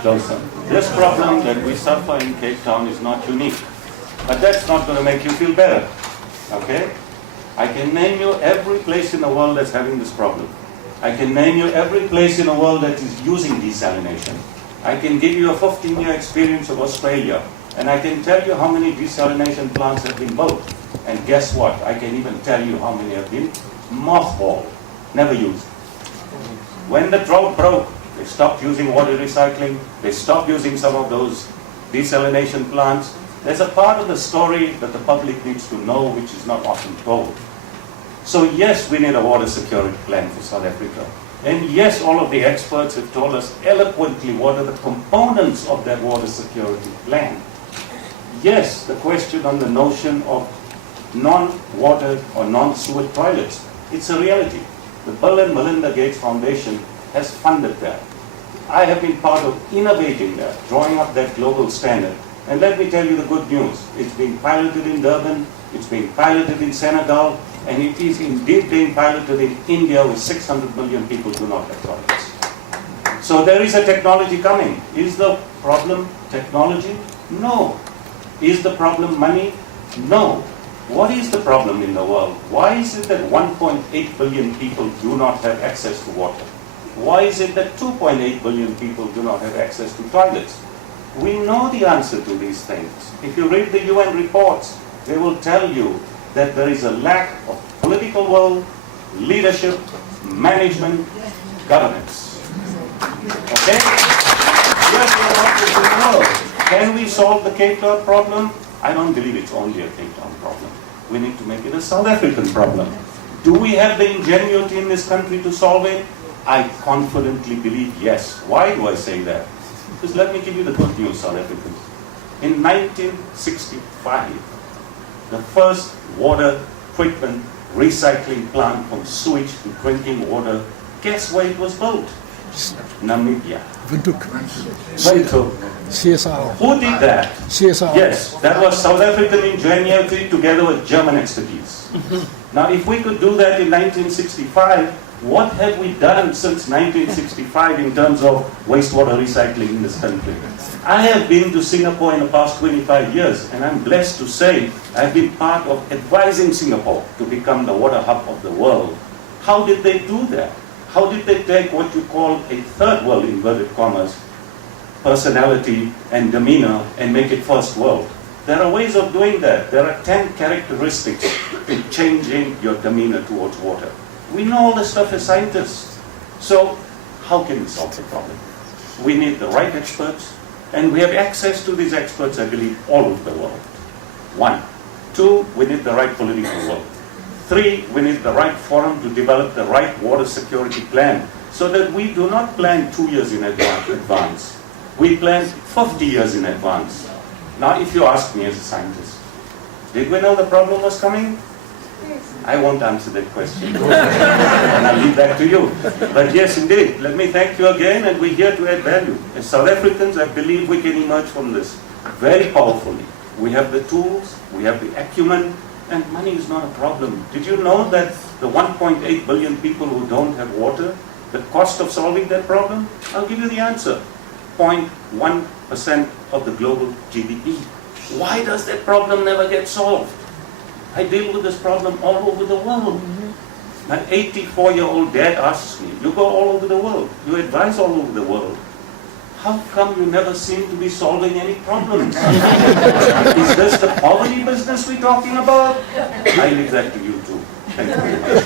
Closer. This problem that we suffer in Cape Town is not unique. But that's not going to make you feel better. Okay? I can name you every place in the world that's having this problem. I can name you every place in the world that is using desalination. I can give you a 15-year experience of Australia. And I can tell you how many desalination plants have been built. And guess what? I can even tell you how many have been mothballed, never used. When the drought broke, they stopped using water recycling. They stopped using some of those desalination plants. There's a part of the story that the public needs to know, which is not often told. So yes, we need a water security plan for South Africa. And yes, all of the experts have told us eloquently what are the components of that water security plan. Yes, the question on the notion of non-water or non-sewer toilets, it's a reality. The Bill and Melinda Gates Foundation has funded that. I have been part of innovating that, drawing up that global standard. And let me tell you the good news. It's being piloted in Durban, it's being piloted in Senegal, and it is indeed being piloted in India, where 600 million people do not have toilets. So there is a technology coming. Is the problem technology? No. Is the problem money? No. What is the problem in the world? Why is it that 1.8 billion people do not have access to water? Why is it that 2.8 billion people do not have access to toilets? We know the answer to these things. If you read the UN reports, they will tell you that there is a lack of political will, leadership, management, governance. Okay? Yes, we are not just in the world. Can we solve the Cape Town problem? I don't believe it's only a Cape Town problem. We need to make it a South African problem. Do we have the ingenuity in this country to solve it? I confidently believe yes. Why do I say that? Because let me give you the good news, South Africans. In 1965, the first water treatment recycling plant from sewage to drinking water, guess where it was built? Namibia. Windhoek. CSR. Who did that? CSR. Yes, that was South African ingenuity together with German expertise. Now, if we could do that in 1965, what have we done since 1965 in terms of wastewater recycling in this country? I have been to Singapore in the past 25 years, and I'm blessed to say I've been part of advising Singapore to become the water hub of the world. How did they do that? How did they take what you call a third world, inverted commas, personality and demeanor and make it first world? There are ways of doing that. There are 10 characteristics in changing your demeanor towards water. We know all this stuff as scientists. So how can we solve the problem? We need the right experts, and we have access to these experts, I believe, all over the world. 1. 2, we need the right political will. 3, we need the right forum to develop the right water security plan, so that we do not plan 2 years in advance. We plan 50 years in advance. Now, if you ask me as a scientist, did we know the problem was coming? I won't answer that question, and I'll leave that to you. But yes, indeed, let me thank you again, and we're here to add value. As South Africans, I believe we can emerge from this very powerfully. We have the tools, we have the acumen, and money is not a problem. Did you know that the 1.8 billion people who don't have water, the cost of solving that problem? I'll give you the answer. 0.1% of the global GDP. Why does that problem never get solved? I deal with this problem all over the world. My 84-year-old dad asks me, you go all over the world, you advise all over the world. How come you never seem to be solving any problems? Is this the poverty business we're talking about? I leave that to you too. Thank you very much.